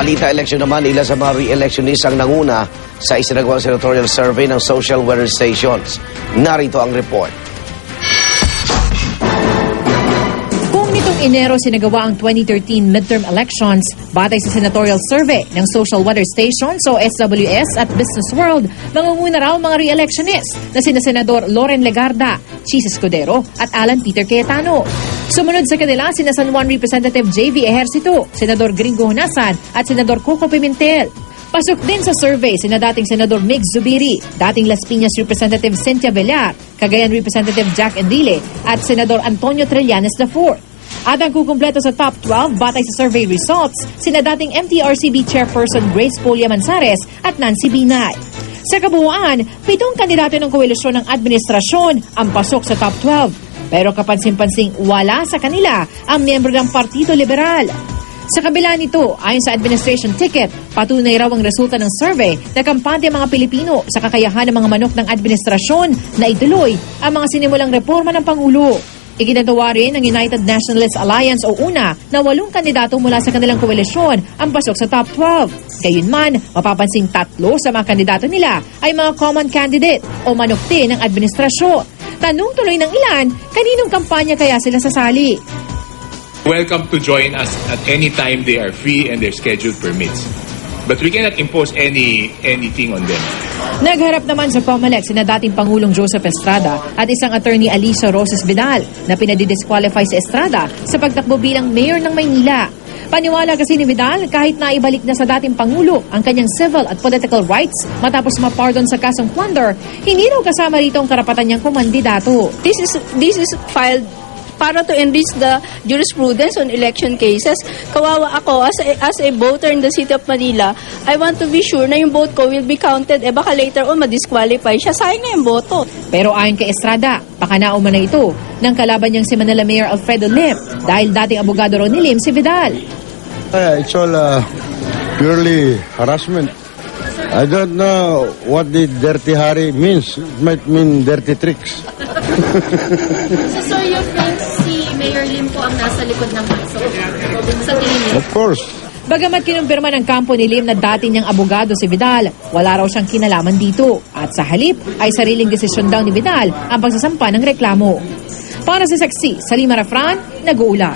Balita election naman, ilan sa mga re-electionists ang nanguna sa isinagawang senatorial survey ng social weather stations. Narito ang report. Kung nitong Enero sinagawa ang 2013 midterm elections, batay sa senatorial survey ng Social Weather Stations o SWS at Business World, mangunguna raw mga re-electionists na sina Senador Loren Legarda, Chis Escudero at Alan Peter Cayetano. Sumunod sa kanila sina San Juan Representative J.V. Ejercito, Senador Gringo Honasan at Senador Coco Pimentel. Pasok din sa survey sina dating Senador Mig Zubiri, dating Las Piñas Representative Cynthia Villar, Cagayan Representative Jack Endile at Senador Antonio Trillanes IV. At ang kukumpleto sa top 12 batay sa survey results, sina dating MTRCB Chairperson Grace Polia Manzares at Nancy Binay. Sa kabuuan, 7 kandidato ng koalisyon ng administrasyon ang pasok sa top 12. Pero kapansin-pansing wala sa kanila ang miyembro ng Partido Liberal. Sa kabila nito, ayon sa administration ticket, patunay raw ang resulta ng survey na kampante ang mga Pilipino sa kakayahan ng mga manok ng administrasyon na ituloy ang mga sinimulang reforma ng Pangulo. Iginagawa rin ng United Nationalist Alliance o UNA na 8 kandidato mula sa kanilang koalisyon ang pasok sa top 12. Gayunman, mapapansing 3 sa mga kandidato nila ay mga common candidate o manok din ng administrasyon. Tanong tuloy ng ilan, kaninong kampanya kaya sila sasali? Welcome to join us at any time they are free and their schedule permits. But we cannot impose anything on them. Nagharap naman sa COMELEC sina dating Pangulong Joseph Estrada at isang attorney Alicia Roses Vidal na pinadidisqualify si Estrada sa pagtakbo bilang mayor ng Maynila. Paniwala kasi ni Vidal kahit naibalik na sa dating Pangulo ang kanyang civil at political rights matapos mapardon sa kasong plunder, hindi raw kasama rito ang karapatan niyang kumandidato. This is filed para to enrich the jurisprudence on election cases. Kawawa ako as a voter in the city of Manila. I want to be sure na yung vote ko will be counted. Baka later on ma-disqualify siya. Sayang na yung boto. Pero ayon kay Estrada, pakanao man na ito ng kalaban niyang si Manila Mayor Alfredo Lim dahil dating abogado raw ni Lim si Vidal. It's all purely harassment. I don't know what the dirty Harry means. It might mean dirty tricks. So you think si Mayor Lim po ang nasa likod ng kaso? Sa tingin niyo? Of course. Bagamat kinumpirma ng kampo ni Lim na dati niyang abogado si Vidal, wala raw siyang kinalaman dito. At sa halip ay sariling desisyon daw ni Vidal ang pagsasampa ng reklamo. Para sa saksi, Salima Rafran, nag-uula.